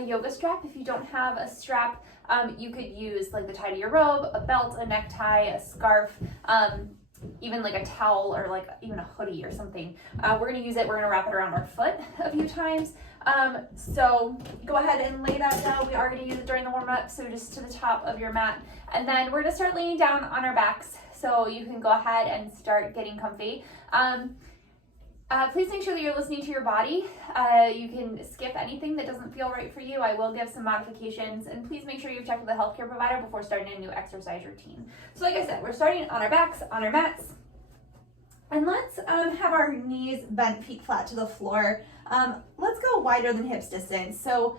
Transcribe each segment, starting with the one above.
have a yoga strap. If you don't have a strap, you could use like the tie to your robe, a belt, a necktie, a scarf, even like a towel or like even a hoodie or something. We're gonna use it, we're gonna wrap it around our foot a few times. So go ahead and lay that down. We are gonna use it during the warm up, so just to the top of your mat. And then we're gonna start laying down on our backs, so you can go ahead and start getting comfy. Please make sure that you're listening to your body. You can skip anything that doesn't feel right for you. I will give some modifications, and please make sure you've checked with a healthcare provider before starting a new exercise routine. So like I said, we're starting on our backs, on our mats, and let's have our knees bent, feet flat to the floor. Let's go wider than hips distance. So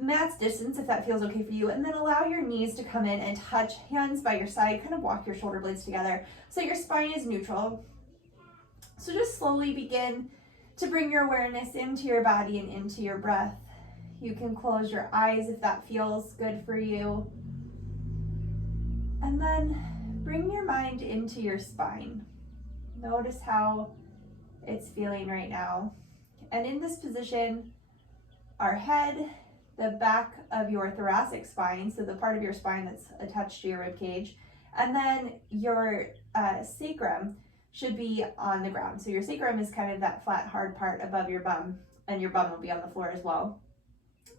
mat's distance, if that feels okay for you, and then allow your knees to come in and touch, hands by your side, kind of walk your shoulder blades together so your spine is neutral. So just slowly begin to bring your awareness into your body and into your breath. You can close your eyes if that feels good for you. And then bring your mind into your spine. Notice how it's feeling right now. And in this position, our head, the back of your thoracic spine, so the part of your spine that's attached to your rib cage, and then your sacrum should be on the ground. So your sacrum is kind of that flat, hard part above your bum, and your bum will be on the floor as well.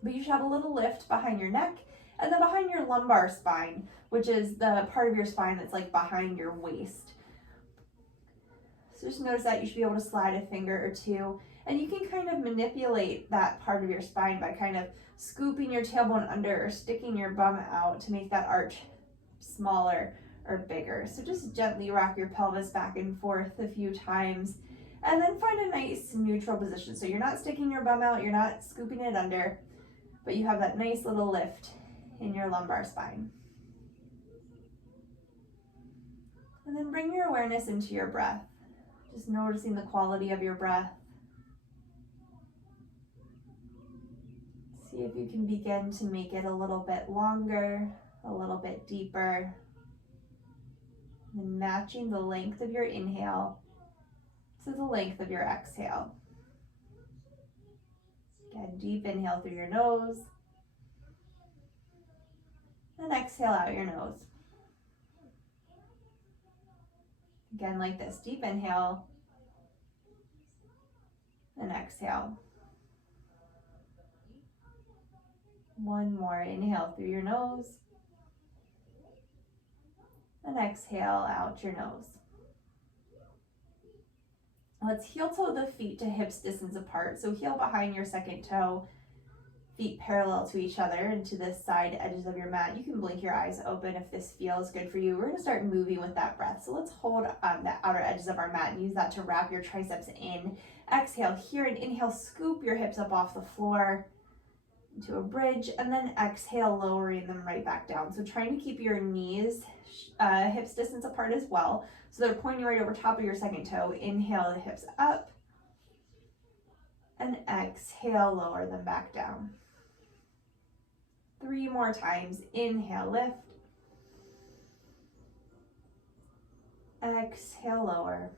But you should have a little lift behind your neck, and then behind your lumbar spine, which is the part of your spine that's like behind your waist. So just notice that you should be able to slide a finger or two, and you can kind of manipulate that part of your spine by kind of scooping your tailbone under or sticking your bum out to make that arch smaller or bigger. So just gently rock your pelvis back and forth a few times, and then find a nice neutral position. So you're not sticking your bum out, you're not scooping it under, but you have that nice little lift in your lumbar spine. And then bring your awareness into your breath, just noticing the quality of your breath. See if you can begin to make it a little bit longer, a little bit deeper. And matching the length of your inhale to the length of your exhale. Again, deep inhale through your nose, and exhale out your nose. Again, like this, deep inhale, and exhale. One more, inhale through your nose, and exhale out your nose. Let's heel toe the feet to hips distance apart. So heel behind your second toe, feet parallel to each other and to the side edges of your mat. You can blink your eyes open if this feels good for you. We're gonna start moving with that breath. So let's hold the outer edges of our mat and use that to wrap your triceps in. Exhale here and inhale, scoop your hips up off the floor into a bridge, and then exhale, lowering them right back down. So trying to keep your knees hips distance apart as well, so they're pointing right over top of your second toe. Inhale the hips up, and exhale, lower them back down. 3 more times. Inhale, lift. Exhale, lower.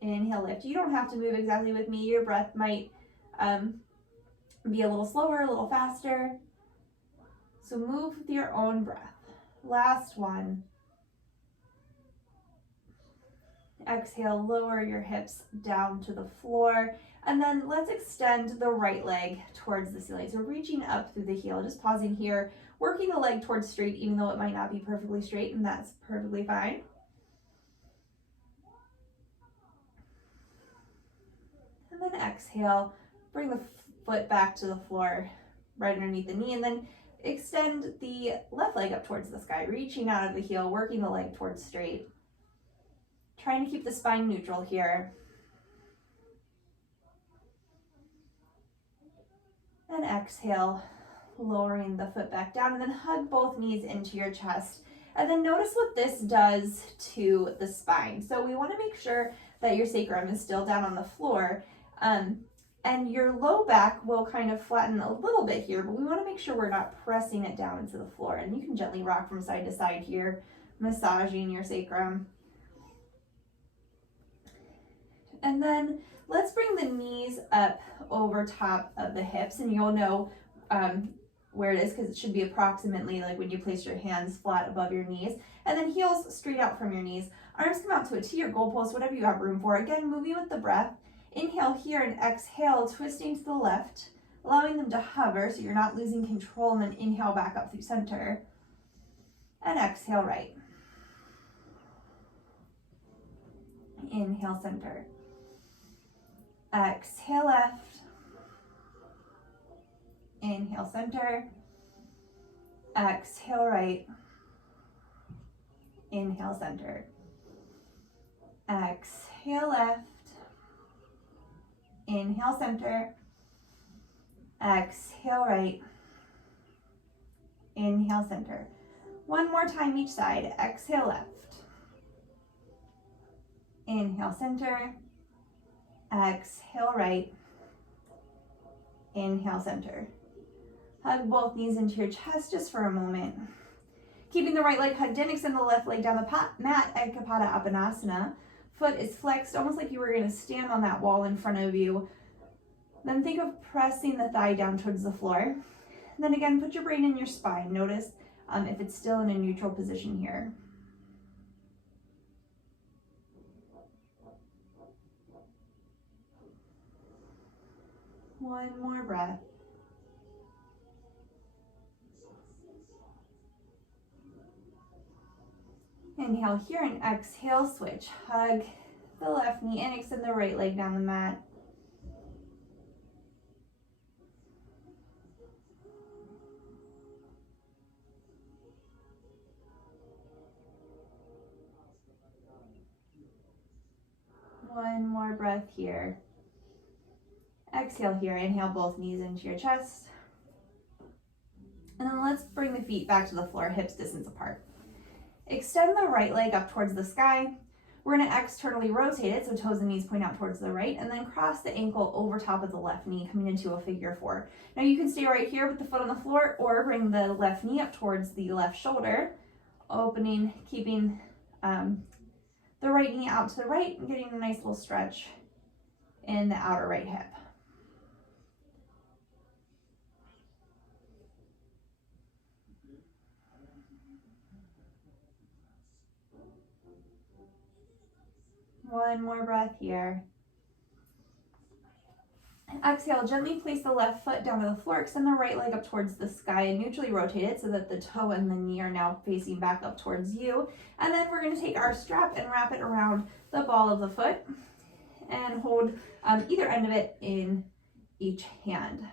Inhale, lift. You don't have to move exactly with me. Your breath might be a little slower, a little faster. So move with your own breath. Last one. Exhale, lower your hips down to the floor. And then let's extend the right leg towards the ceiling. So reaching up through the heel, just pausing here, working the leg towards straight, even though it might not be perfectly straight, and that's perfectly fine. And then exhale, bring the foot back to the floor, right underneath the knee, and then extend the left leg up towards the sky, reaching out of the heel, working the leg towards straight. Trying to keep the spine neutral here. And exhale, lowering the foot back down, and then hug both knees into your chest. And then notice what this does to the spine. So we want to make sure that your sacrum is still down on the floor, and your low back will kind of flatten a little bit here, but we want to make sure we're not pressing it down into the floor. And you can gently rock from side to side here, massaging your sacrum. And then let's bring the knees up over top of the hips, and you'll know where it is because it should be approximately like when you place your hands flat above your knees, and then heels straight out from your knees. Arms come out to a T or goalpost, whatever you have room for. Again, moving with the breath. Inhale here and exhale, twisting to the left, allowing them to hover so you're not losing control, and then inhale back up through center. And exhale right. Inhale center. Exhale left. Inhale center. Exhale right. Inhale center. Exhale left. Inhale center. Exhale right. Inhale center. One more time each side. Exhale left. Inhale center. Exhale right. Inhale center. Hug both knees into your chest just for a moment. Keeping the right leg hugged in, extend the left leg down the mat, Ekapada Apanasana. Foot is flexed, almost like you were going to stand on that wall in front of you. Then think of pressing the thigh down towards the floor. Then again, put your brain in your spine. Notice if it's still in a neutral position here. One more breath. Inhale here and exhale, switch. Hug the left knee in, extend the right leg down the mat. One more breath here. Exhale here, inhale both knees into your chest. And then let's bring the feet back to the floor, hips distance apart. Extend the right leg up towards the sky. We're going to externally rotate it, so toes and knees point out towards the right, and then cross the ankle over top of the left knee, coming into a figure four. Now you can stay right here with the foot on the floor, or bring the left knee up towards the left shoulder, opening, keeping the right knee out to the right, and getting a nice little stretch in the outer right hip. One more breath here. Exhale, gently place the left foot down to the floor, extend the right leg up towards the sky and neutrally rotate it so that the toe and the knee are now facing back up towards you. And then we're going to take our strap and wrap it around the ball of the foot and hold either end of it in each hand.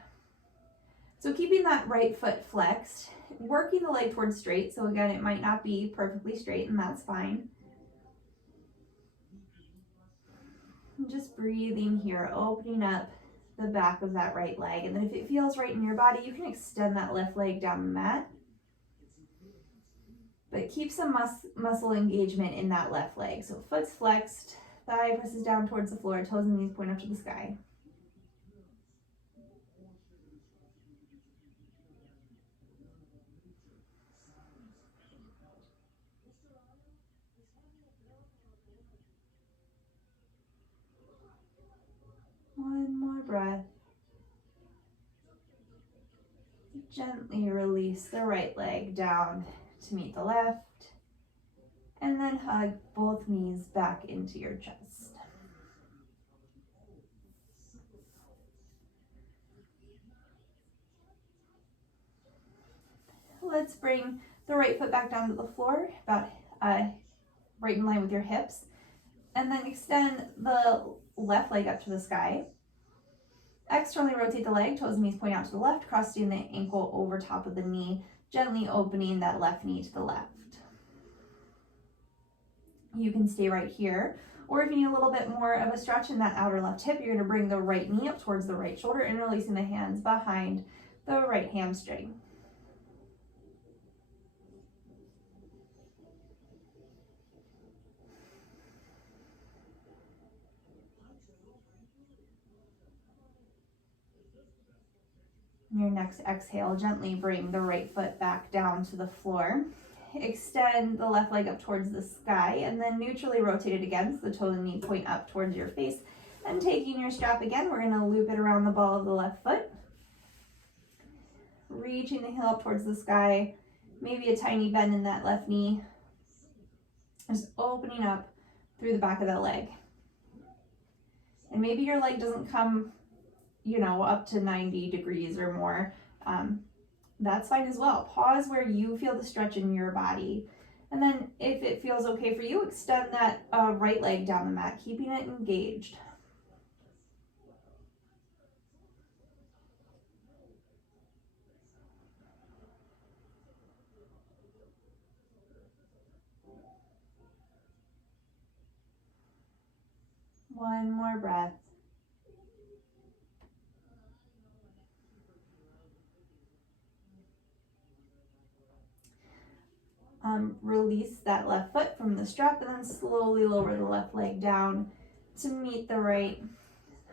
So keeping that right foot flexed, working the leg towards straight. So again, it might not be perfectly straight, and that's fine. Just breathing here, opening up the back of that right leg. And then if it feels right in your body, you can extend that left leg down the mat. But keep some muscle engagement in that left leg. So foot's flexed, thigh presses down towards the floor, toes and knees point up to the sky. One more breath. Gently release the right leg down to meet the left, and then hug both knees back into your chest. Let's bring the right foot back down to the floor, about right in line with your hips, and then extend the left leg up to the sky. Externally rotate the leg, toes and knees point out to the left, crossing the ankle over top of the knee, gently opening that left knee to the left. You can stay right here, or if you need a little bit more of a stretch in that outer left hip, you're going to bring the right knee up towards the right shoulder and releasing the hands behind the right hamstring. Your next exhale, gently bring the right foot back down to the floor. Extend the left leg up towards the sky and then neutrally rotate it again so the toe and knee point up towards your face. And taking your strap again, we're gonna loop it around the ball of the left foot. Reaching the heel up towards the sky, maybe a tiny bend in that left knee. Just opening up through the back of that leg. And maybe your leg doesn't come, you know, up to 90 degrees or more. That's fine as well. Pause where you feel the stretch in your body. And then if it feels okay for you, extend that right leg down the mat, keeping it engaged. One more breath. Release that left foot from the strap and then slowly lower the left leg down to meet the right,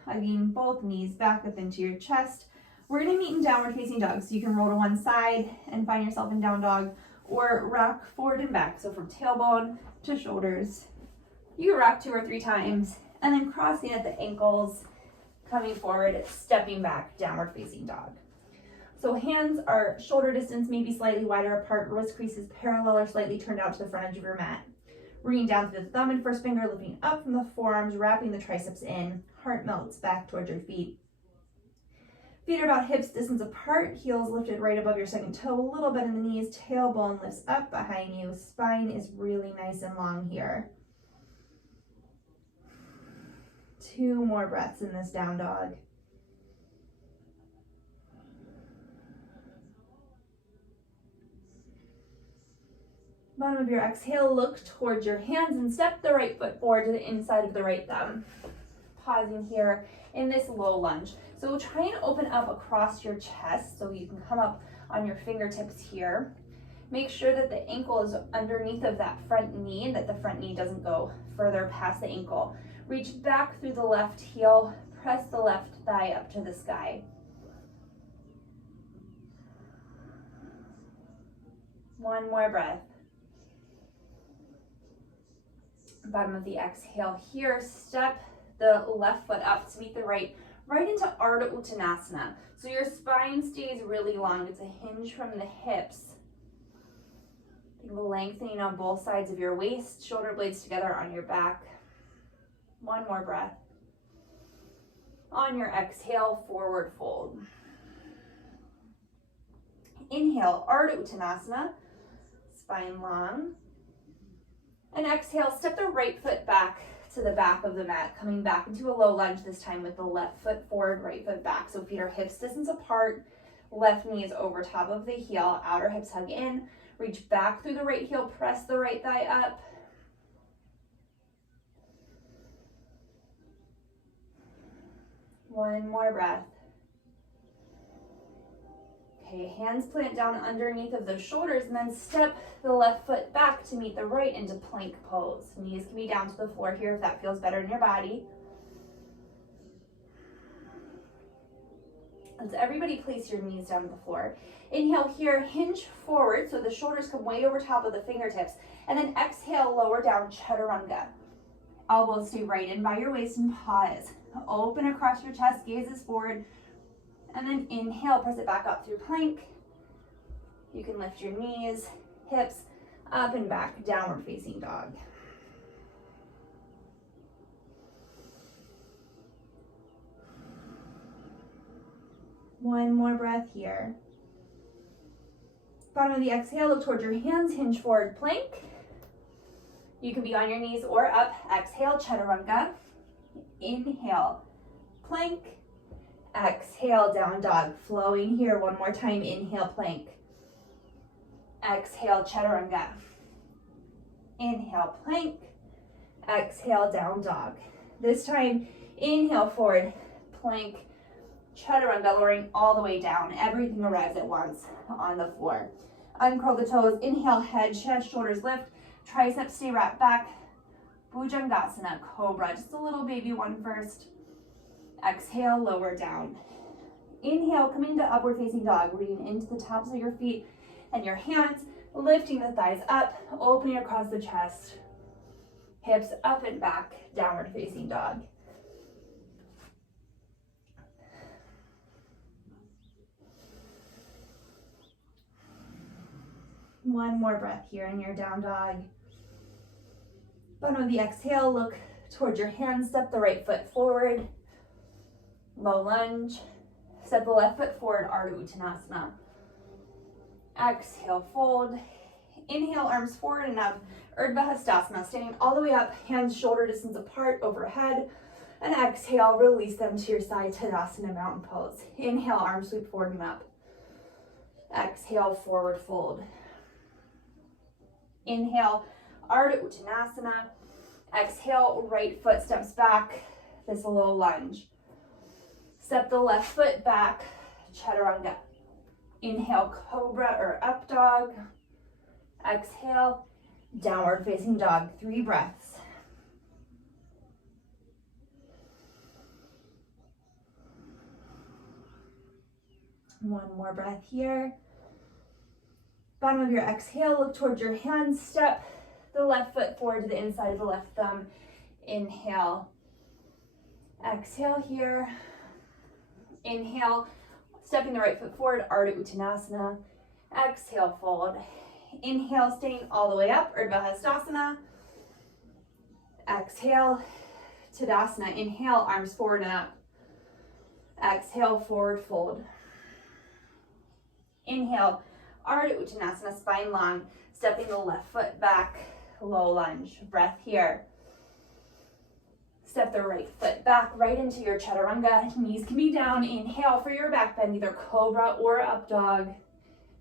hugging both knees back up into your chest. We're going to meet in downward facing dog, so you can roll to one side and find yourself in down dog, or rock forward and back, so from tailbone to shoulders. You can rock 2 or 3 times, and then crossing at the ankles, coming forward, stepping back, downward facing dog. So hands are shoulder distance, maybe slightly wider apart, wrist creases parallel or slightly turned out to the front edge of your mat. Bringing down through the thumb and first finger, lifting up from the forearms, wrapping the triceps in, heart melts back towards your feet. Feet are about hips distance apart, heels lifted right above your second toe, a little bit in the knees, tailbone lifts up behind you, spine is really nice and long here. 2 more breaths in this down dog. Bottom of your exhale, look towards your hands and step the right foot forward to the inside of the right thumb. Pausing here in this low lunge. So try and open up across your chest so you can come up on your fingertips here. Make sure that the ankle is underneath of that front knee and that the front knee doesn't go further past the ankle. Reach back through the left heel, press the left thigh up to the sky. One more breath. Bottom of the exhale here, step the left foot up to meet the right into Ardha Uttanasana. So your spine stays really long. It's a hinge from the hips. Think of a lengthening on both sides of your waist, shoulder blades together on your back. One more breath. On your exhale, forward fold. Inhale, Ardha Uttanasana, spine long. And exhale, step the right foot back to the back of the mat, coming back into a low lunge this time with the left foot forward, right foot back. So feet are hips distance apart, left knee is over top of the heel, outer hips hug in, reach back through the right heel, press the right thigh up. One more breath. Okay, hands plant down underneath of the shoulders and then step the left foot back to meet the right into plank pose. Knees can be down to the floor here if that feels better in your body. Let's everybody place your knees down to the floor. Inhale here, hinge forward so the shoulders come way over top of the fingertips. And then exhale, lower down, Chaturanga. Elbows stay right in by your waist and pause. Open across your chest, gazes forward. And then inhale, press it back up through plank. You can lift your knees, hips, up and back, downward facing dog. One more breath here. Bottom of the exhale, look towards your hands, hinge forward, plank. You can be on your knees or up. Exhale, Chaturanga. Inhale, plank. Exhale, down dog. Flowing here one more time. Inhale, plank. Exhale, Chaturanga. Inhale, plank. Exhale, down dog. This time, inhale, forward, plank, Chaturanga, lowering all the way down. Everything arrives at once on the floor. Uncurl the toes. Inhale, head, chest, shoulders lift. Triceps stay wrapped back. Bhujangasana, cobra. Just a little baby one first. Exhale, lower down. Inhale, coming to upward facing dog, reaching into the tops of your feet and your hands, lifting the thighs up, opening across the chest, hips up and back, downward facing dog. One more breath here in your down dog. Bottom of the exhale, look towards your hands, step the right foot forward. Low lunge. Step the left foot forward, Ardha Uttanasana. Exhale, fold. Inhale, arms forward and up. Urdhva Hastasana, standing all the way up, hands shoulder distance apart overhead. And exhale, release them to your side, Tadasana, mountain pose. Inhale, arms sweep forward and up. Exhale, forward fold. Inhale, Ardha Uttanasana. Exhale, right foot steps back, this low lunge. Step the left foot back, Chaturanga. Inhale, cobra or up dog. Exhale, downward facing dog, 3 breaths. One more breath here. Bottom of your exhale, look towards your hands, step the left foot forward to the inside of the left thumb. Inhale. Exhale here. Inhale, stepping the right foot forward, Ardha Uttanasana. Exhale, fold. Inhale, staying all the way up, Urdhva Hastasana. Exhale, Tadasana. Inhale, arms forward and up. Exhale, forward fold. Inhale, Ardha Uttanasana, spine long, stepping the left foot back, low lunge. Breath here. Step the right foot back right into your Chaturanga. Knees can be down. Inhale for your back bend, either cobra or up dog.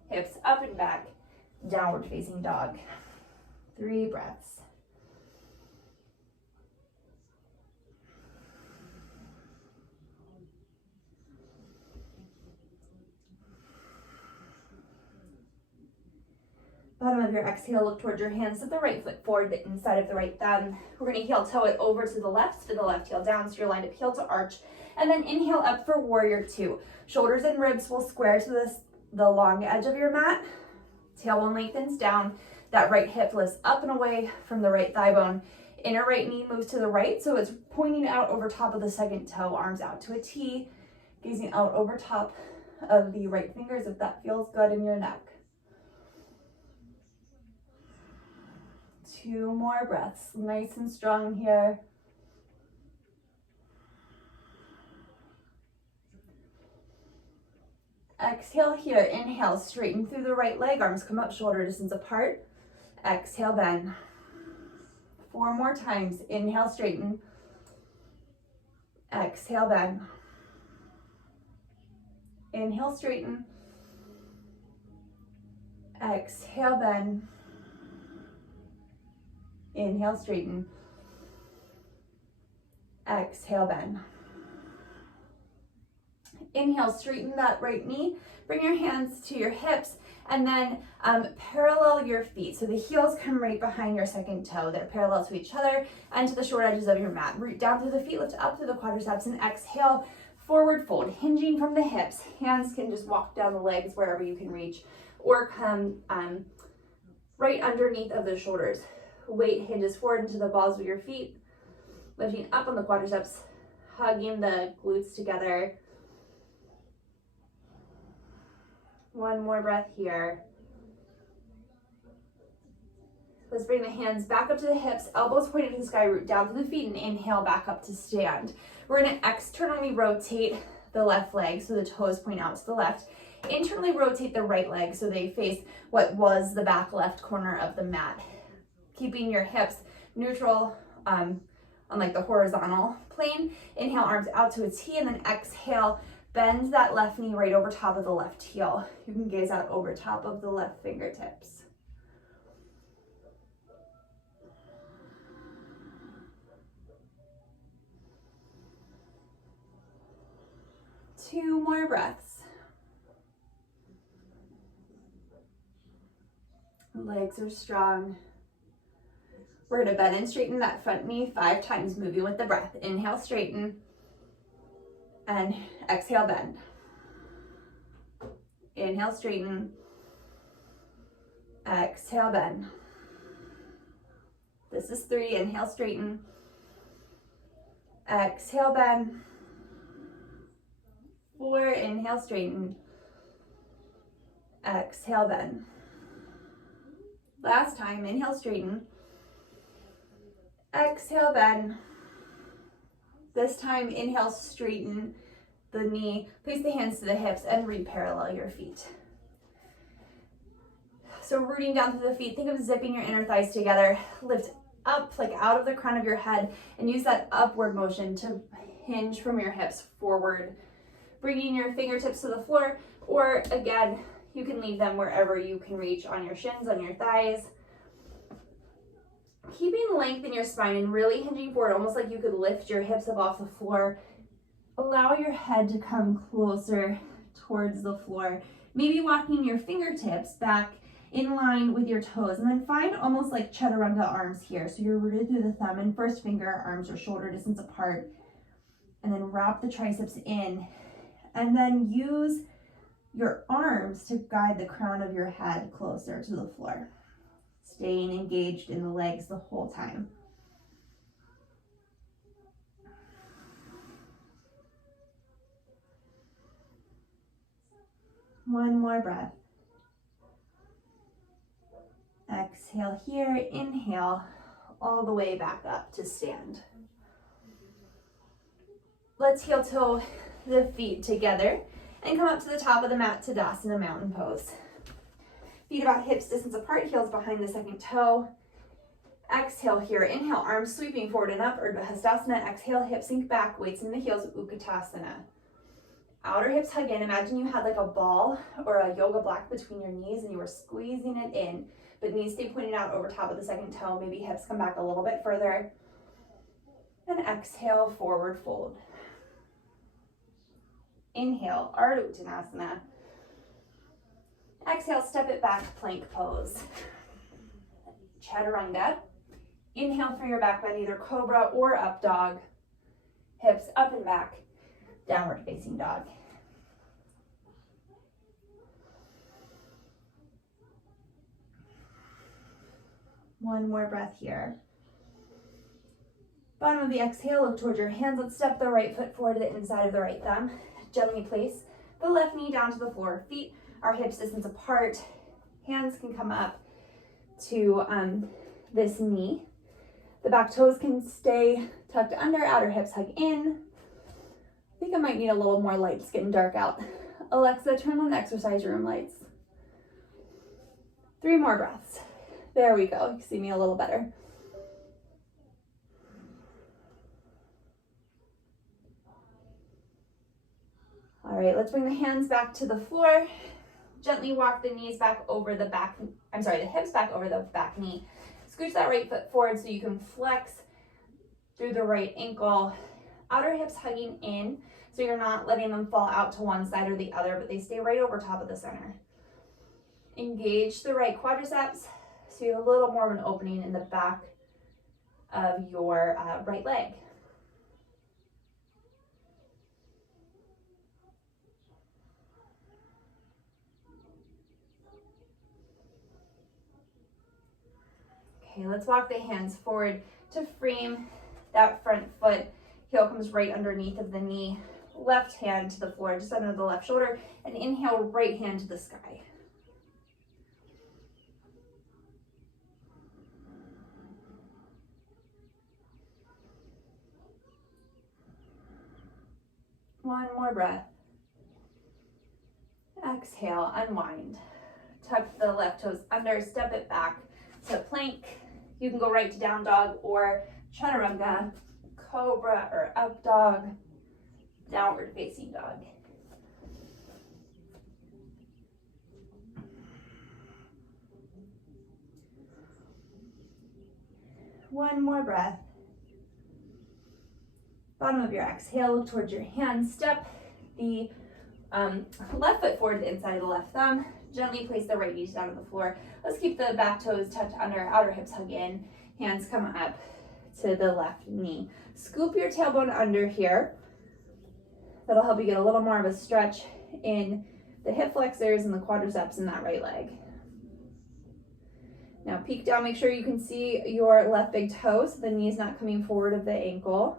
Hips up and back, downward facing dog. 3 breaths. Bottom of your exhale, look towards your hands, step the right foot forward, the inside of the right thumb. We're gonna heel toe it over to the left, to the left heel down, so you're lined up heel to arch. And then inhale up for warrior 2. Shoulders and ribs will square to the long edge of your mat. Tailbone lengthens down. That right hip lifts up and away from the right thigh bone. Inner right knee moves to the right, so it's pointing out over top of the second toe, arms out to a T, gazing out over top of the right fingers if that feels good in your neck. 2 more breaths, nice and strong here. Exhale here, inhale, straighten through the right leg, arms come up, shoulder distance apart. Exhale, bend. 4 more times, inhale, straighten. Exhale, bend. Inhale, straighten. Exhale, bend. Inhale, straighten. Exhale, bend. Inhale, straighten that right knee. Bring your hands to your hips and then parallel your feet. So the heels come right behind your second toe. They're parallel to each other and to the short edges of your mat. Root down through the feet, lift up through the quadriceps, and exhale, forward fold, hinging from the hips. Hands can just walk down the legs wherever you can reach, or come right underneath of the shoulders. Weight hinges forward into the balls of your feet, lifting up on the quadriceps, hugging the glutes together. 1 more breath here. Let's bring the hands back up to the hips, elbows pointed to the sky, root down to the feet, and inhale back up to stand. We're gonna externally rotate the left leg so the toes point out to the left. Internally rotate the right leg so they face what was the back left corner of the mat. Keeping your hips neutral on like the horizontal plane. Inhale, arms out to a T, and then exhale, bend that left knee right over top of the left heel. You can gaze out over top of the left fingertips. Two more breaths. Legs are strong. We're gonna bend and straighten that front knee 5 times, moving with the breath. Inhale, straighten, and exhale, bend. Inhale, straighten, exhale, bend. This is 3, inhale, straighten, exhale, bend. 4, inhale, straighten, exhale, bend. Last time, inhale, straighten. Exhale, bend. This time, inhale, straighten the knee. Place the hands to the hips and re-parallel your feet. So rooting down through the feet, think of zipping your inner thighs together. Lift up, like out of the crown of your head, and use that upward motion to hinge from your hips forward. Bringing your fingertips to the floor, or again, you can leave them wherever you can reach, on your shins, on your thighs. Keeping length in your spine and really hinging forward, almost like you could lift your hips up off the floor. Allow your head to come closer towards the floor. Maybe walking your fingertips back in line with your toes, and then find almost like chaturanga arms here. So you're rooted through the thumb and first finger, arms are shoulder distance apart. And then wrap the triceps in. And then use your arms to guide the crown of your head closer to the floor. Staying engaged in the legs the whole time. One more breath. Exhale here, inhale, all the way back up to stand. Let's heel toe the feet together and come up to the top of the mat, Tadasana, mountain pose. Feet about hips distance apart, heels behind the second toe. Exhale here, inhale, arms sweeping forward and up, Urdhva Hastasana. Exhale, hips sink back, weights in the heels, Utkatasana. Outer hips hug in. Imagine you had like a ball or a yoga block between your knees and you were squeezing it in, but knees stay pointed out over top of the second toe. Maybe hips come back a little bit further. And exhale, forward fold. Inhale, Ardha Uttanasana. Exhale, step it back, plank pose. Chaturanga. Inhale for your back bend, either cobra or up dog. Hips up and back, downward facing dog. One more breath here. Bottom of the exhale, look towards your hands. Let's step the right foot forward to the inside of the right thumb. Gently place the left knee down to the floor. Feet are hips distance apart. Hands can come up to this knee. The back toes can stay tucked under, outer hips hug in. I think I might need a little more light. It's getting dark out. Alexa, turn on the exercise room lights. 3 more breaths. There we go. You can see me a little better. All right, let's bring the hands back to the floor. Gently walk the knees back over the the hips back over the back knee. Scooch that right foot forward so you can flex through the right ankle. Outer hips hugging in, so you're not letting them fall out to one side or the other, but they stay right over top of the center. Engage the right quadriceps, so you have a little more of an opening in the back of your right leg. Okay, let's walk the hands forward to frame that front foot. Heel comes right underneath of the knee. Left hand to the floor, just under the left shoulder. And inhale, right hand to the sky. One more breath. Exhale, unwind. Tuck the left toes under, step it back to plank. You can go right to down dog or chaturanga, cobra or up dog, downward facing dog. One more breath. Bottom of your exhale, look towards your hands. Step the left foot forward to the inside of the left thumb. Gently place the right knees down to the floor. Let's keep the back toes tucked under, outer hips hug in. Hands come up to the left knee. Scoop your tailbone under here. That'll help you get a little more of a stretch in the hip flexors and the quadriceps in that right leg. Now peek down, make sure you can see your left big toe so the knee's not coming forward of the ankle.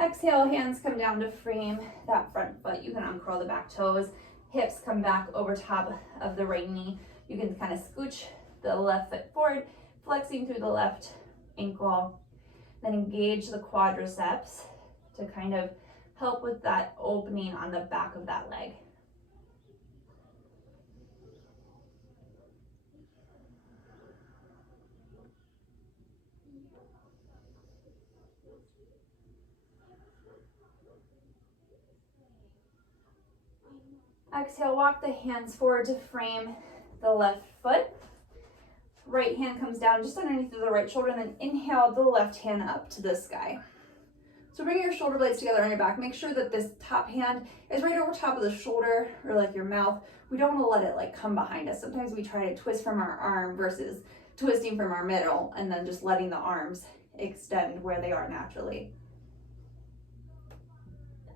Exhale, hands come down to frame that front foot. You can uncurl the back toes. Hips come back over top of the right knee. You can kind of scooch the left foot forward, flexing through the left ankle. Then engage the quadriceps to kind of help with that opening on the back of that leg. Exhale, walk the hands forward to frame the left foot. Right hand comes down just underneath the right shoulder, and then inhale the left hand up to the sky. So bring your shoulder blades together on your back. Make sure that this top hand is right over top of the shoulder or like your mouth. We don't want to let it like come behind us. Sometimes we try to twist from our arm versus twisting from our middle and then just letting the arms extend where they are naturally.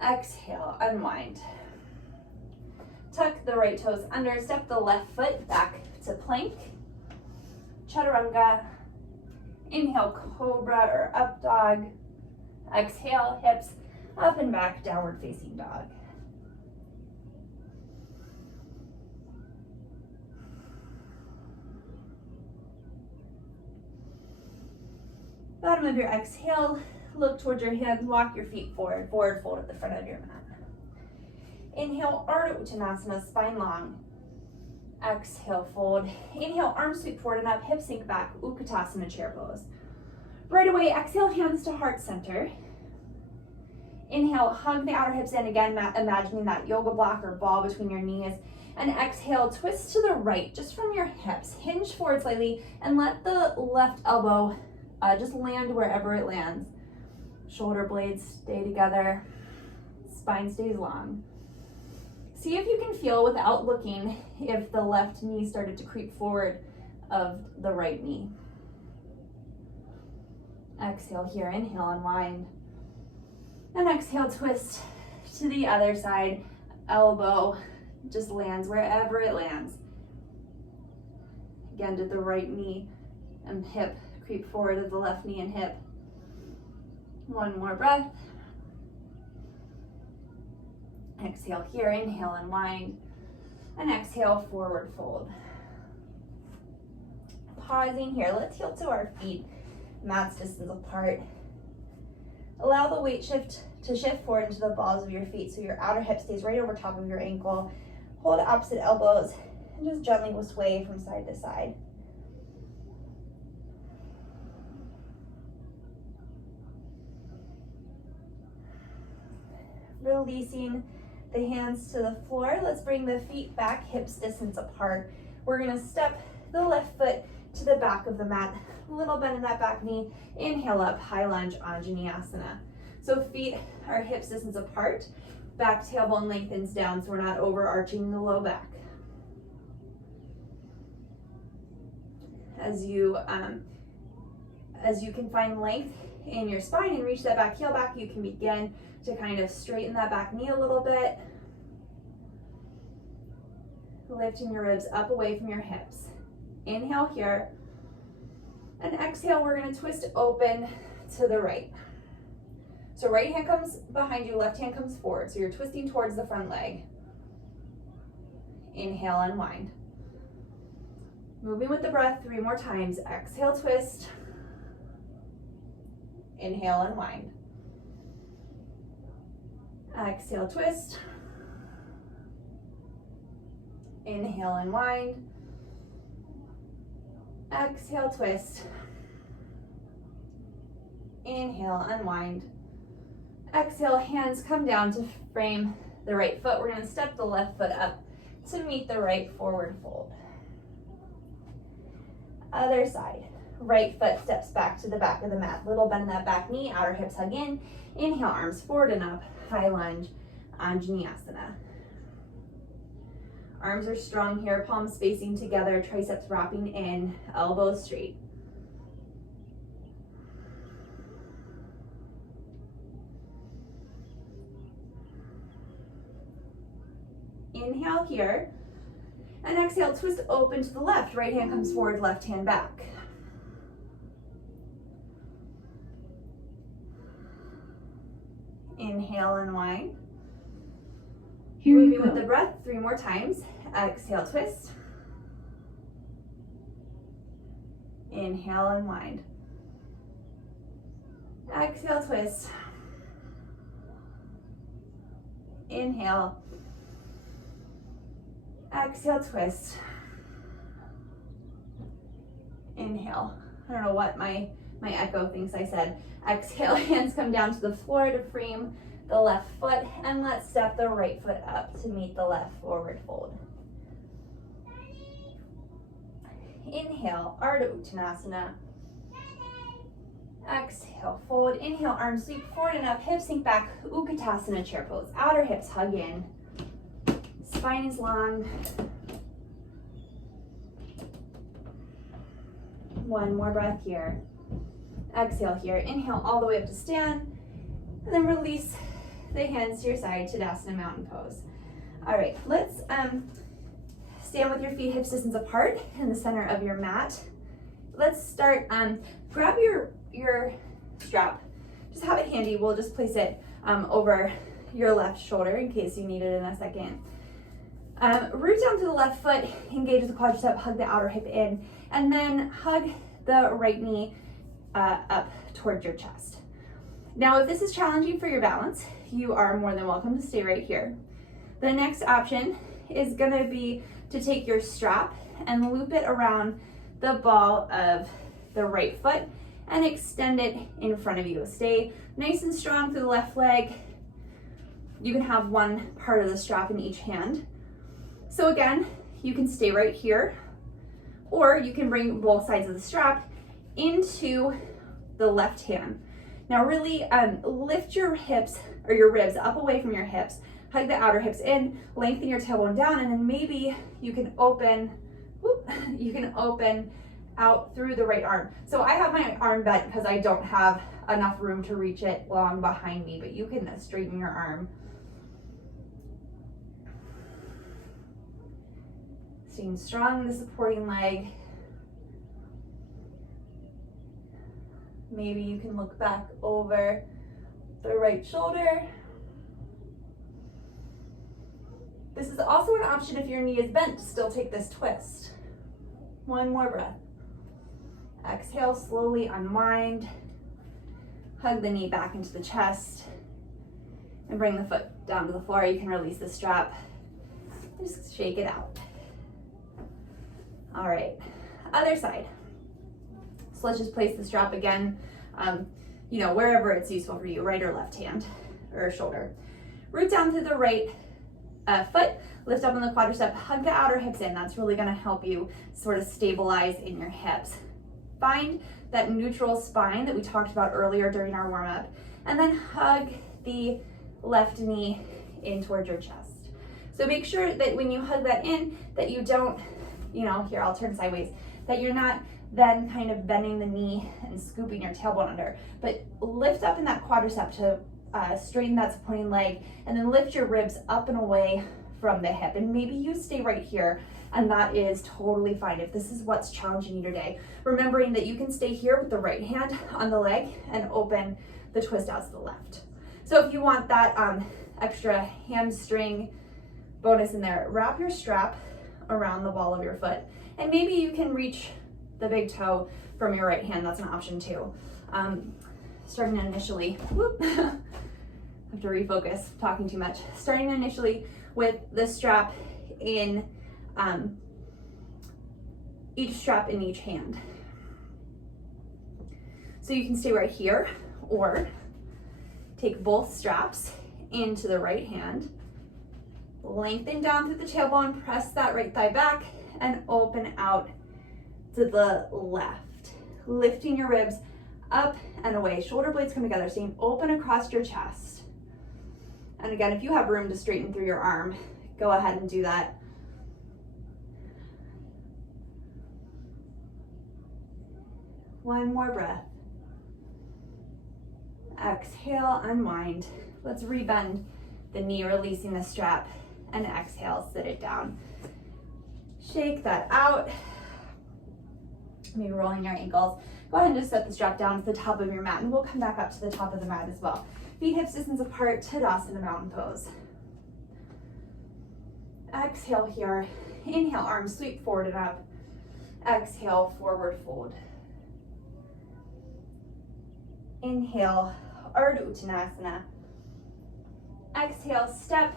Exhale, unwind. Tuck the right toes under, step the left foot back to plank. Chaturanga. Inhale, cobra or up dog. Exhale, hips up and back, downward facing dog. Bottom of your exhale, look towards your hands, walk your feet forward, forward fold at the front of your mat. Inhale, Ardha Uttanasana, spine long. Exhale, fold. Inhale, arms sweep forward and up, hips sink back, Utkatasana, chair pose. Right away, exhale, hands to heart center. Inhale, hug the outer hips in again, imagining that yoga block or ball between your knees. And exhale, twist to the right, just from your hips. Hinge forward slightly and let the left elbow just land wherever it lands. Shoulder blades stay together, spine stays long. See if you can feel, without looking, if the left knee started to creep forward of the right knee. Exhale here, inhale, unwind. And exhale, twist to the other side. Elbow just lands wherever it lands. Again, did the right knee and hip creep forward of the left knee and hip? One more breath. Exhale here, inhale, unwind. And exhale, forward fold. Pausing here, let's heel to our feet, mats distance apart. Allow the weight to shift forward into the balls of your feet so your outer hip stays right over top of your ankle. Hold opposite elbows and just gently sway from side to side. Releasing the hands to the floor. Let's bring the feet back, hips distance apart. We're gonna step the left foot to the back of the mat. A little bend in that back knee. Inhale up, high lunge, Anjaneyasana. So feet are hips distance apart. Back tailbone lengthens down so we're not overarching the low back. As you can find length in your spine and reach that back heel back, you can begin to kind of straighten that back knee a little bit. Lifting your ribs up away from your hips. Inhale here. And exhale, we're gonna twist open to the right. So right hand comes behind you, left hand comes forward. So you're twisting towards the front leg. Inhale, unwind. Moving with the breath 3 more times. Exhale, twist. Inhale, unwind. Exhale, twist. Inhale, unwind. Exhale, twist. Inhale, unwind. Exhale, hands come down to frame the right foot. We're gonna step the left foot up to meet the right forward fold. Other side. Right foot steps back to the back of the mat. Little bend in that back knee, outer hips hug in. Inhale, arms forward and up, high lunge, Anjaneyasana. Arms are strong here, palms facing together, triceps wrapping in, elbows straight. Inhale here, and exhale, twist open to the left. Right hand comes forward, left hand back. Inhale, unwind. Here you Moving go. with the breath 3 more times. Exhale, twist. Inhale, unwind. Exhale, twist. Inhale. Exhale, twist. Inhale. I don't know what my echo thinks I said. Exhale, hands come down to the floor to frame the left foot, and let's step the right foot up to meet the left forward fold. Inhale, Ardha Uttanasana. Exhale, fold. Inhale, arms sweep forward and up, hips sink back, Utkatasana, chair pose. Outer hips hug in. Spine is long. One more breath here. Exhale here. Inhale all the way up to stand, and then release the hands to your side, Tadasana, mountain pose. All right, let's stand with your feet hips distance apart in the center of your mat. Let's start, grab your strap. Just have it handy. We'll just place it over your left shoulder in case you need it in a second. Root down to the left foot, engage the quadricep, hug the outer hip in, and then hug the right knee up towards your chest. Now, if this is challenging for your balance, you are more than welcome to stay right here. The next option is gonna be to take your strap and loop it around the ball of the right foot and extend it in front of you. Stay nice and strong through the left leg. You can have one part of the strap in each hand. So again, you can stay right here, or you can bring both sides of the strap into the left hand. Now really lift your hips or your ribs up away from your hips, hug the outer hips in, lengthen your tailbone down, and then maybe you can open out through the right arm. So I have my arm bent because I don't have enough room to reach it long behind me, but you can straighten your arm. Staying strong in the supporting leg. Maybe you can look back over the right shoulder. This is also an option if your knee is bent to still take this twist. One more breath. Exhale, slowly unwind. Hug the knee back into the chest and bring the foot down to the floor. You can release the strap. Just shake it out. All right, other side. So let's just place the strap again, wherever it's useful for you, right or left hand or shoulder. Root down to the right foot, lift up on the quadricep, hug the outer hips in. That's really gonna help you sort of stabilize in your hips. Find that neutral spine that we talked about earlier during our warm up, and then hug the left knee in towards your chest. So make sure that when you hug that in, that you don't, here, I'll turn sideways, that you're not then kind of bending the knee and scooping your tailbone under, but lift up in that quadricep to straighten that supporting leg, and then lift your ribs up and away from the hip. And maybe you stay right here, and that is totally fine if this is what's challenging you today. Remembering that you can stay here with the right hand on the leg and open the twist out to the left. So if you want that extra hamstring bonus in there, wrap your strap around the ball of your foot, and maybe you can reach the big toe from your right hand. That's an option too. Starting initially, I have to refocus, talking too much. Starting initially with the strap in, each strap in each hand. So you can stay right here, or take both straps into the right hand, lengthen down through the tailbone, press that right thigh back, and open out to the left. Lifting your ribs up and away. Shoulder blades come together, staying open across your chest. And again, if you have room to straighten through your arm, go ahead and do that. One more breath. Exhale, unwind. Let's rebend the knee, releasing the strap, and exhale, sit it down. Shake that out. Maybe rolling your ankles. Go ahead and just set the strap down to the top of your mat, and we'll come back up to the top of the mat as well. Feet hips distance apart, Tadasana mountain pose. Exhale here. Inhale, arms sweep forward and up. Exhale, forward fold. Inhale, Ardha Uttanasana. Exhale, step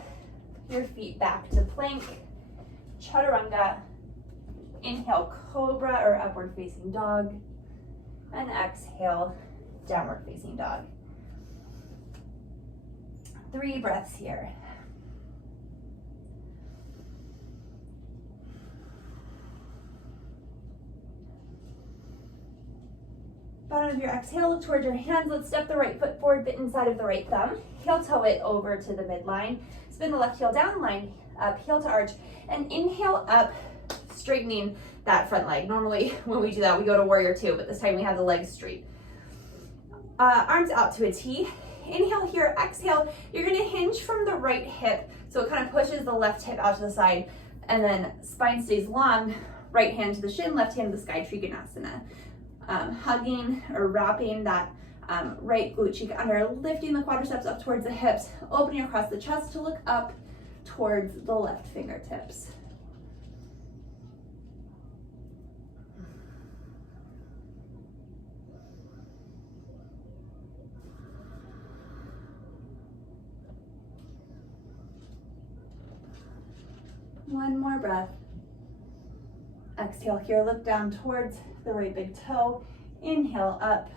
your feet back to plank, Chaturanga. Inhale, cobra or upward facing dog. And exhale, downward facing dog. 3 breaths here. Bottom of your exhale, look towards your hands. Let's step the right foot forward, bit inside of the right thumb. Heel toe it over to the midline. Spin the left heel down, line up, heel to arch. And inhale up, straightening that front leg. Normally when we do that, we go to warrior 2, but this time we have the legs straight. Arms out to a T. Inhale here, exhale. You're gonna hinge from the right hip, so it kind of pushes the left hip out to the side, and then spine stays long, right hand to the shin, left hand to the sky, Trikonasana. Hugging or wrapping that right glute cheek under, lifting the quadriceps up towards the hips, opening across the chest to look up towards the left fingertips. One more breath. Exhale here, look down towards the right big toe. Inhale up.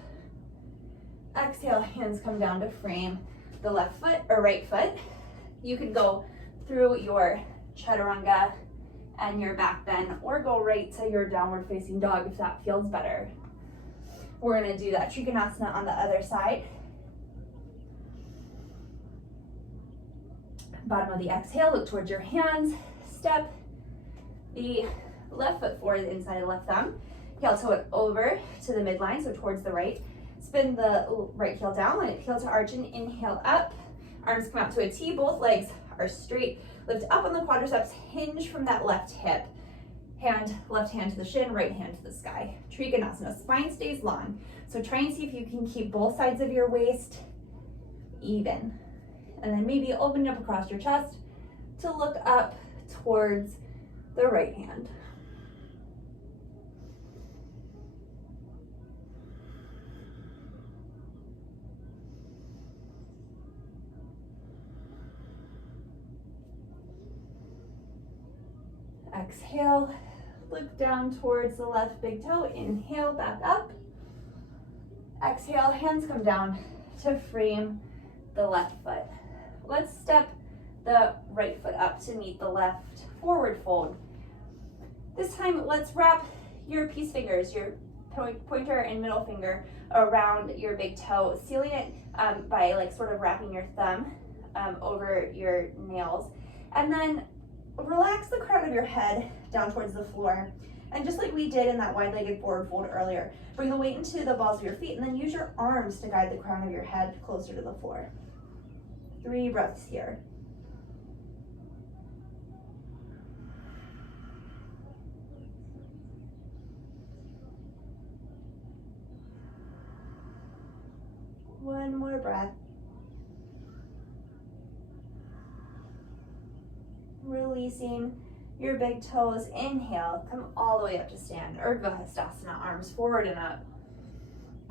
Exhale, hands come down to frame the left foot or right foot. You can go through your chaturanga and your back bend, or go right to your downward facing dog if that feels better. We're gonna do that Trikonasana on the other side. Bottom of the exhale, look towards your hands. Step the left foot forward inside of the left thumb. Heel toe it over to the midline, so towards the right. Spin the right heel down, line it heel to arch, and inhale up. Arms come out to a T, both legs are straight. Lift up on the quadriceps, hinge from that left hip. Left hand to the shin, right hand to the sky. Trikonasana, spine stays long. So try and see if you can keep both sides of your waist even. And then maybe open up across your chest to look up towards the right hand. Exhale, look down towards the left big toe. Inhale, back up. Exhale, hands come down to frame the left foot. Let's step the right foot up to meet the left forward fold. This time, let's wrap your peace fingers, your pointer and middle finger, around your big toe, sealing it by like sort of wrapping your thumb over your nails. And then relax the crown of your head down towards the floor. And just like we did in that wide-legged forward fold earlier, bring the weight into the balls of your feet and then use your arms to guide the crown of your head closer to the floor. 3 breaths here. One more breath. Releasing your big toes. Inhale, come all the way up to stand. Urdhva Hastasana, arms forward and up.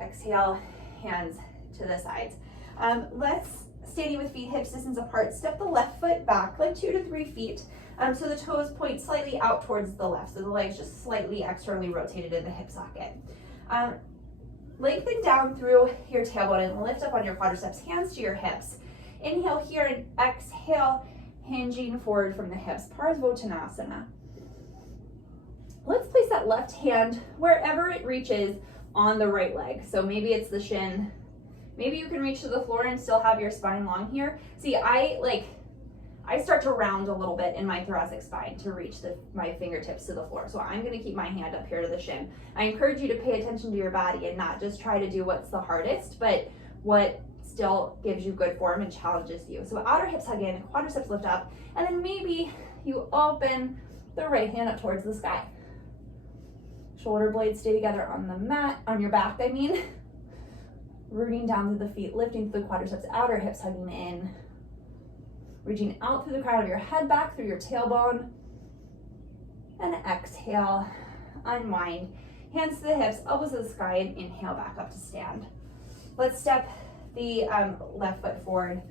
Exhale, hands to the sides. Let's, standing with feet hips distance apart, step the left foot back like 2 to 3 feet. So the toes point slightly out towards the left, so the legs just slightly externally rotated in the hip socket. Lengthen down through your tailbone and lift up on your quadriceps, hands to your hips. Inhale here and exhale, hinging forward from the hips, Parsvottanasana. Let's place that left hand wherever it reaches on the right leg. So maybe it's the shin. Maybe you can reach to the floor and still have your spine long here. See, I start to round a little bit in my thoracic spine to reach my fingertips to the floor. So I'm gonna keep my hand up here to the shin. I encourage you to pay attention to your body and not just try to do what's the hardest, but what still gives you good form and challenges you. So outer hips hug in, quadriceps lift up, and then maybe you open the right hand up towards the sky. Shoulder blades stay together on the mat, on your back, I mean. Rooting down through the feet, lifting through the quadriceps, outer hips hugging in. Reaching out through the crown of your head, back through your tailbone. And exhale, unwind. Hands to the hips, elbows to the sky, and inhale back up to stand. Let's step the left foot forward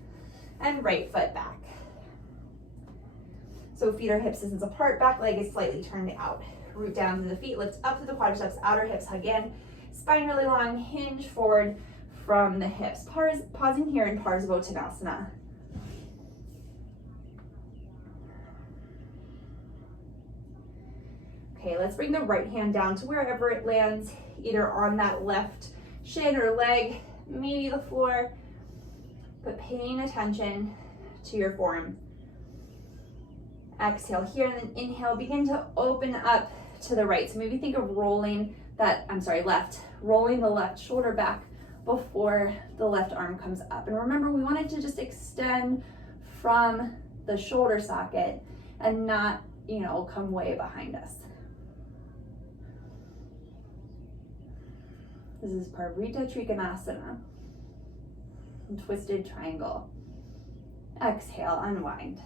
and right foot back. So feet are hip distance apart, back leg is slightly turned out. Root down through the feet, lift up through the quadriceps, outer hips hug in. Spine really long, hinge forward from the hips. Pausing here in Tadasana. Okay, let's bring the right hand down to wherever it lands, either on that left shin or leg, maybe the floor, but paying attention to your form. Exhale here, and then inhale, begin to open up to the right. So maybe think of rolling rolling the left shoulder back before the left arm comes up. And remember, we want it to just extend from the shoulder socket and not, come way behind us. This is Parvrita Trikonasana, twisted triangle. Exhale, unwind.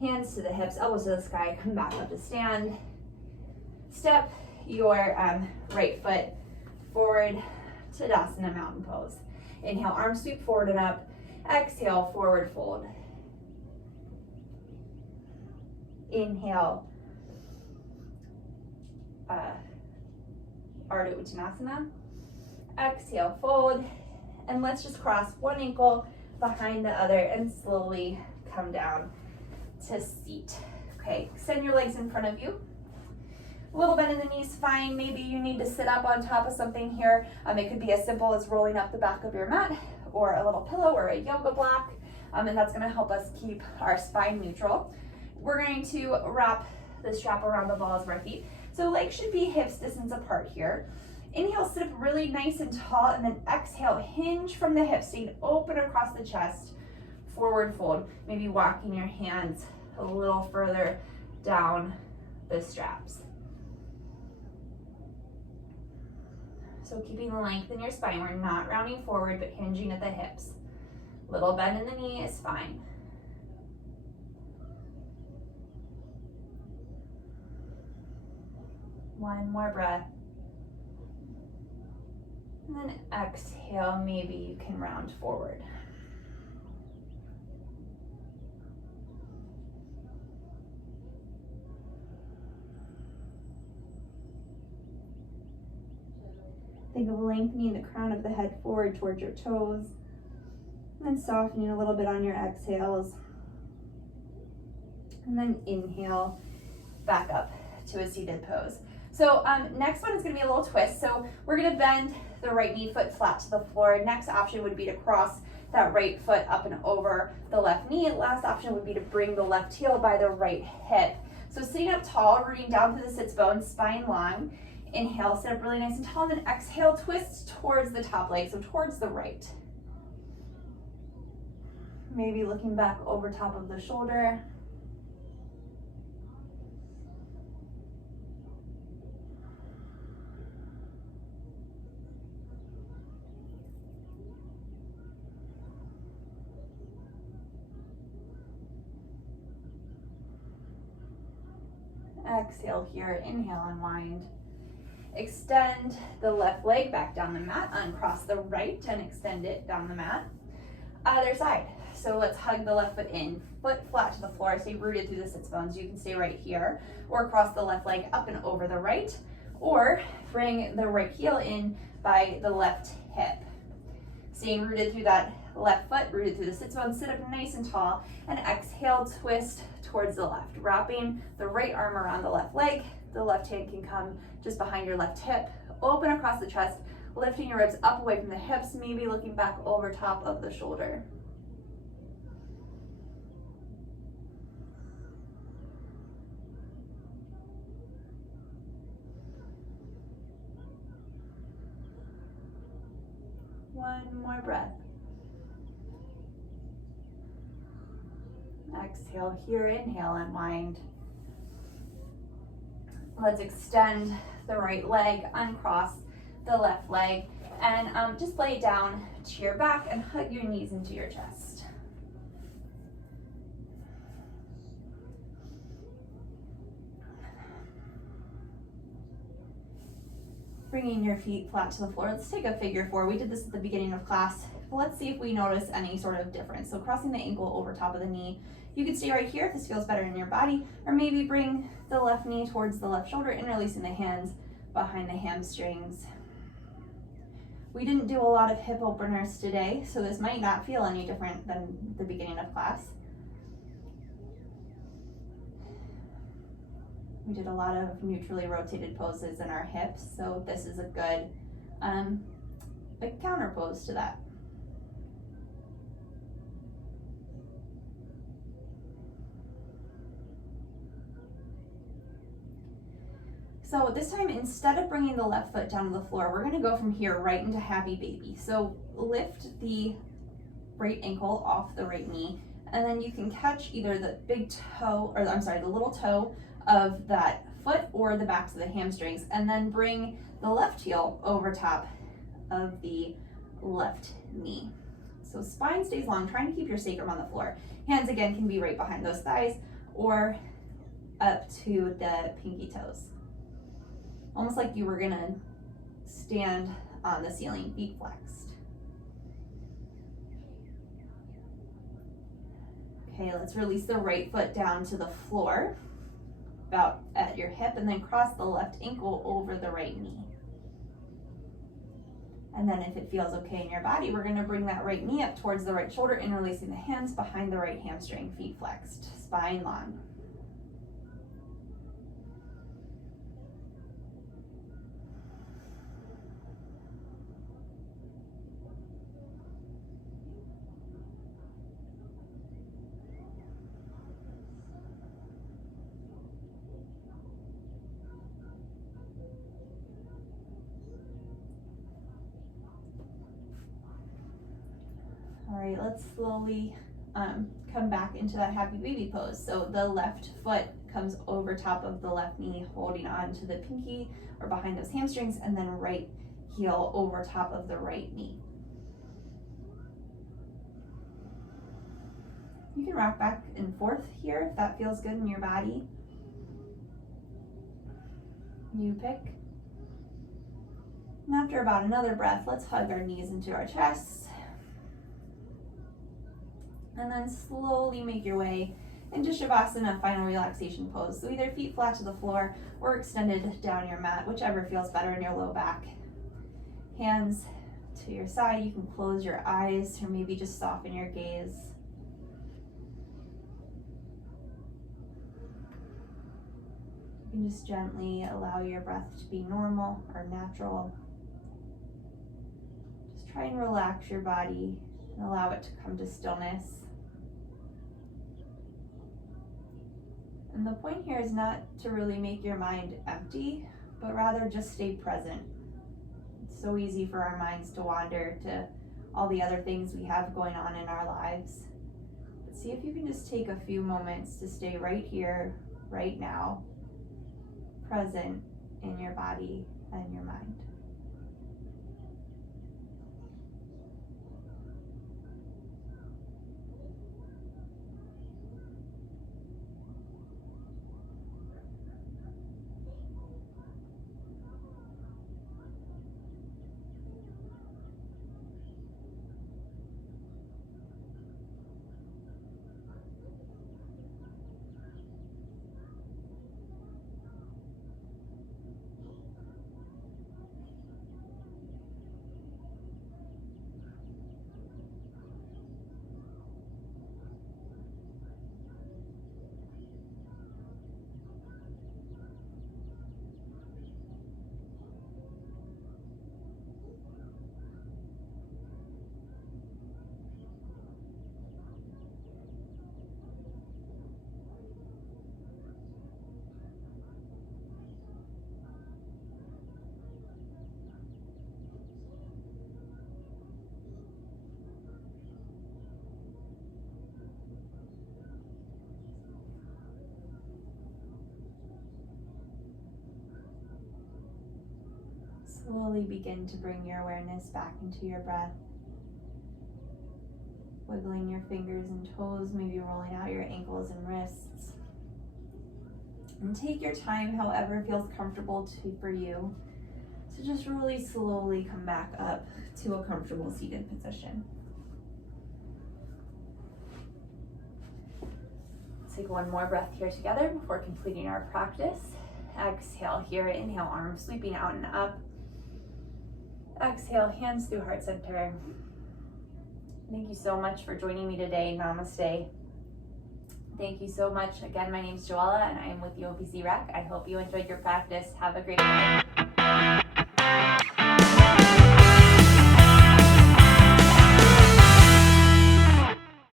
Hands to the hips, elbows to the sky, come back up to stand. Step your right foot forward, Tadasana mountain pose. Inhale, arms sweep forward and up. Exhale, forward fold. Inhale, Ardha Uttanasana. Exhale, fold. And let's just cross one ankle behind the other and slowly come down to seat. Okay, extend your legs in front of you. A little bend in the knees, fine. Maybe you need to sit up on top of something here. It could be as simple as rolling up the back of your mat, or a little pillow, or a yoga block, and that's going to help us keep our spine neutral. We're going to wrap the strap around the balls of our feet. So legs should be hips distance apart here. Inhale, sit up really nice and tall, and then exhale, hinge from the hips, staying open across the chest, forward fold. Maybe walking your hands a little further down the straps. So keeping the length in your spine, we're not rounding forward, but hinging at the hips. Little bend in the knee is fine. One more breath. And then exhale, maybe you can round forward. Think of lengthening the crown of the head forward towards your toes, and then softening a little bit on your exhales. And then inhale, back up to a seated pose. So next one is going to be a little twist. So we're going to bend the right knee, foot flat to the floor. Next option would be to cross that right foot up and over the left knee. Last option would be to bring the left heel by the right hip. So sitting up tall, rooting down through the sits bones, spine long. Inhale, sit up really nice and tall, and then exhale, twist towards the top leg, so towards the right. Maybe looking back over top of the shoulder. Exhale here, inhale, unwind. Extend the left leg back down the mat, uncross the right and extend it down the mat. Other side. So let's hug the left foot in, foot flat to the floor, stay rooted through the sits bones. You can stay right here, or cross the left leg up and over the right, or bring the right heel in by the left hip. Staying rooted through that left foot, rooted through the sits bones, sit up nice and tall, and exhale, twist towards the left, wrapping the right arm around the left leg. The left hand can come just behind your left hip, open across the chest, lifting your ribs up away from the hips, maybe looking back over top of the shoulder. One more breath. Exhale here, inhale, unwind. Let's extend the right leg, uncross the left leg, and just lay down to your back and hug your knees into your chest. Bringing your feet flat to the floor. Let's take a figure four. We did this at the beginning of class. Let's see if we notice any sort of difference. So crossing the ankle over top of the knee. You can stay right here if this feels better in your body, or maybe bring the left knee towards the left shoulder, interlacing the hands behind the hamstrings. We didn't do a lot of hip openers today, so this might not feel any different than the beginning of class. We did a lot of neutrally rotated poses in our hips, so this is a good counter pose to that. So this time, instead of bringing the left foot down to the floor, we're gonna go from here right into happy baby. So lift the right ankle off the right knee, and then you can catch either the the little toe of that foot or the backs of the hamstrings, and then bring the left heel over top of the left knee. So spine stays long, trying to keep your sacrum on the floor. Hands again can be right behind those thighs or up to the pinky toes. Almost like you were gonna stand on the ceiling, feet flexed. Okay, let's release the right foot down to the floor, about at your hip, and then cross the left ankle over the right knee. And then if it feels okay in your body, we're gonna bring that right knee up towards the right shoulder, interlacing the hands behind the right hamstring, feet flexed, spine long. All right, let's slowly come back into that happy baby pose. So the left foot comes over top of the left knee, holding on to the pinky or behind those hamstrings, and then right heel over top of the right knee. You can rock back and forth here if that feels good in your body. You pick. And after about another breath, let's hug our knees into our chests. And then slowly make your way into Shavasana, final relaxation pose. So either feet flat to the floor or extended down your mat, whichever feels better in your low back. Hands to your side. You can close your eyes or maybe just soften your gaze. You can just gently allow your breath to be normal or natural. Just try and relax your body and allow it to come to stillness. And the point here is not to really make your mind empty, but rather just stay present. It's so easy for our minds to wander to all the other things we have going on in our lives. But see if you can just take a few moments to stay right here, right now, present in your body and your mind. slowly begin to bring your awareness back into your breath. Wiggling your fingers and toes, maybe rolling out your ankles and wrists. And take your time, however feels comfortable for you, to just really slowly come back up to a comfortable seated position. Take one more breath here together before completing our practice. Exhale here, inhale, arms sweeping out and up. Exhale, hands through heart center. Thank you so much for joining me today. Namaste. Thank you so much. Again, my name is Joella and I am with the OPC Rec. I hope you enjoyed your practice. Have a great day.